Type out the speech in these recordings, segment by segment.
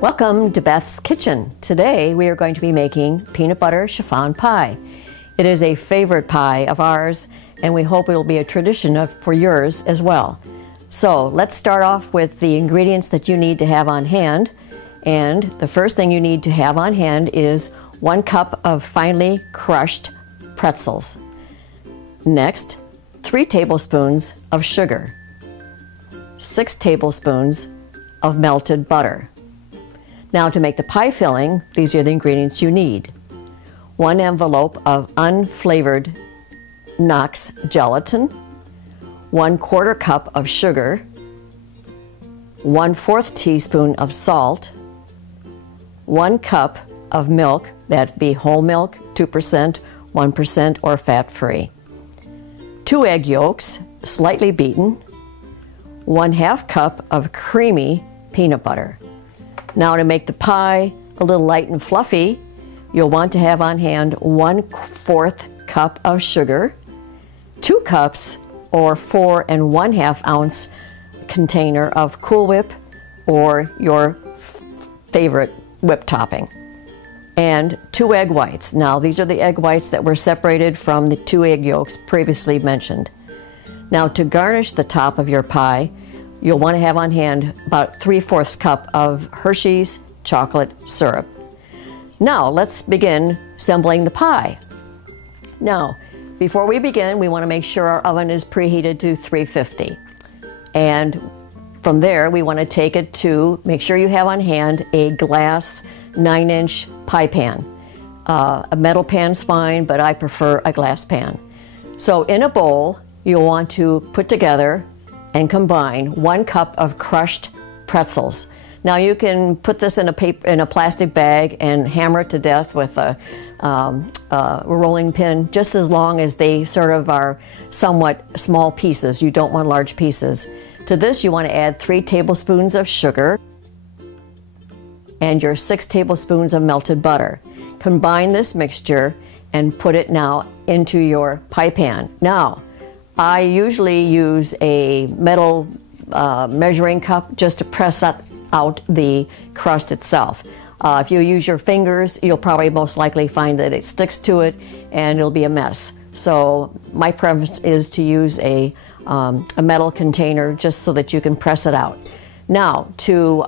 Welcome to Beth's Kitchen. Today we are going to be making peanut butter chiffon pie. It is a favorite pie of ours, and we hope it will be a tradition for yours as well. So let's start off with the ingredients that you need to have on hand. And the first thing you need to have on hand is 1 cup of finely crushed pretzels. Next, 3 tablespoons of sugar, 6 tablespoons of melted butter. Now to make the pie filling, these are the ingredients you need. 1 envelope of unflavored Knox gelatin, 1/4 cup of sugar, 1/4 teaspoon of salt, 1 cup of milk, that'd be whole milk, 2%, 1%, or fat-free. 2 egg yolks, slightly beaten, 1/2 cup of creamy peanut butter. Now to make the pie a little light and fluffy, you'll want to have on hand 1/4 cup of sugar, 2 cups or 4 1/2 ounce container of Cool Whip or your favorite whip topping, and 2 egg whites. Now these are the egg whites that were separated from the 2 egg yolks previously mentioned. Now to garnish the top of your pie, you'll want to have on hand about 3/4 cup of Hershey's chocolate syrup. Now let's begin assembling the pie. Now, before we begin, we want to make sure our oven is preheated to 350. And from there, we want to take it to, make sure you have on hand a glass 9-inch pie pan. A metal pan's fine, but I prefer a glass pan. So in a bowl, you'll want to put together and combine 1 cup of crushed pretzels. Now you can put this in a plastic bag and hammer it to death with a rolling pin, just as long as they sort of are somewhat small pieces. You don't want large pieces. To this you want to add 3 tablespoons of sugar and your 6 tablespoons of melted butter. Combine this mixture and put it now into your pie pan. Now, I usually use a metal measuring cup just to press out the crust itself. If you use your fingers, you'll probably most likely find that it sticks to it and it'll be a mess. So my preference is to use a metal container just so that you can press it out. Now to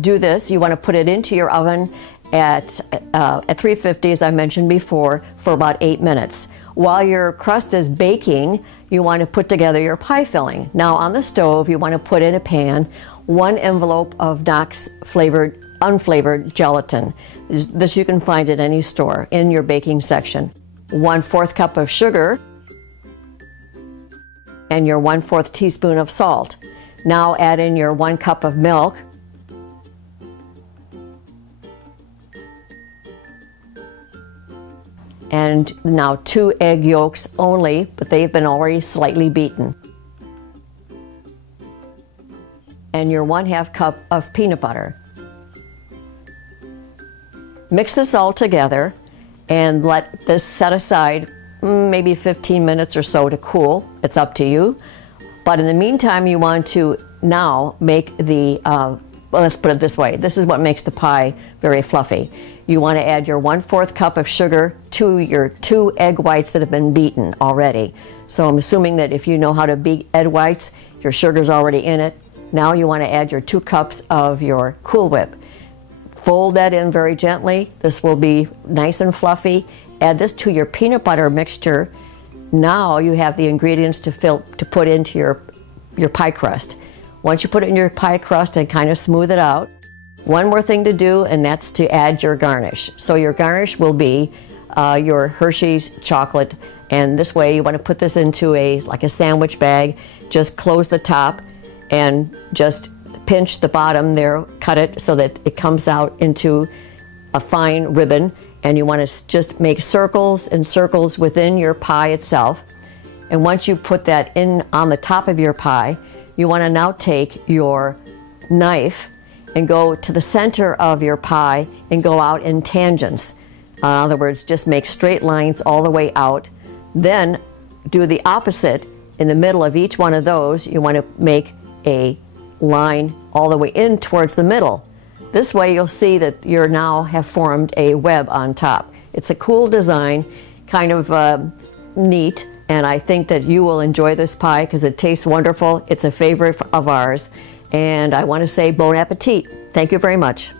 do this, you want to put it into your oven at 350, as I mentioned before, for about 8 minutes. While your crust is baking, you want to put together your pie filling. Now on the stove, you want to put in a pan 1 envelope of Knox unflavored gelatin. This you can find at any store in your baking section. 1/4 cup of sugar and your 1/4 teaspoon of salt. Now add in your 1 cup of milk, and now 2 egg yolks only, but they've been already slightly beaten. And your 1/2 cup of peanut butter. Mix this all together and let this set aside maybe 15 minutes or so to cool. It's up to you. But in the meantime, you want to now make the, well, let's put it this way. This is what makes the pie very fluffy. You want to add your 1/4 cup of sugar to your 2 egg whites that have been beaten already. So I'm assuming that if you know how to beat egg whites, your sugar's already in it. Now you want to add your 2 cups of your Cool Whip. Fold that in very gently. This will be nice and fluffy. Add this to your peanut butter mixture. Now you have the ingredients to put into your pie crust. Once you put it in your pie crust and kind of smooth it out, one more thing to do, and that's to add your garnish. So your garnish will be your Hershey's chocolate, and this way you want to put this into like a sandwich bag. Just close the top and just pinch the bottom there, cut it so that it comes out into a fine ribbon, and you want to just make circles and circles within your pie itself. And once you put that in on the top of your pie, you want to now take your knife and go to the center of your pie and go out in tangents. In other words, just make straight lines all the way out. Then do the opposite. In the middle of each one of those, you want to make a line all the way in towards the middle This way you'll see that you now have formed a web on top. It's a cool design, kind of neat, and I think that you will enjoy this pie because it tastes wonderful. It's a favorite of ours, and I want to say bon appetit. Thank you very much.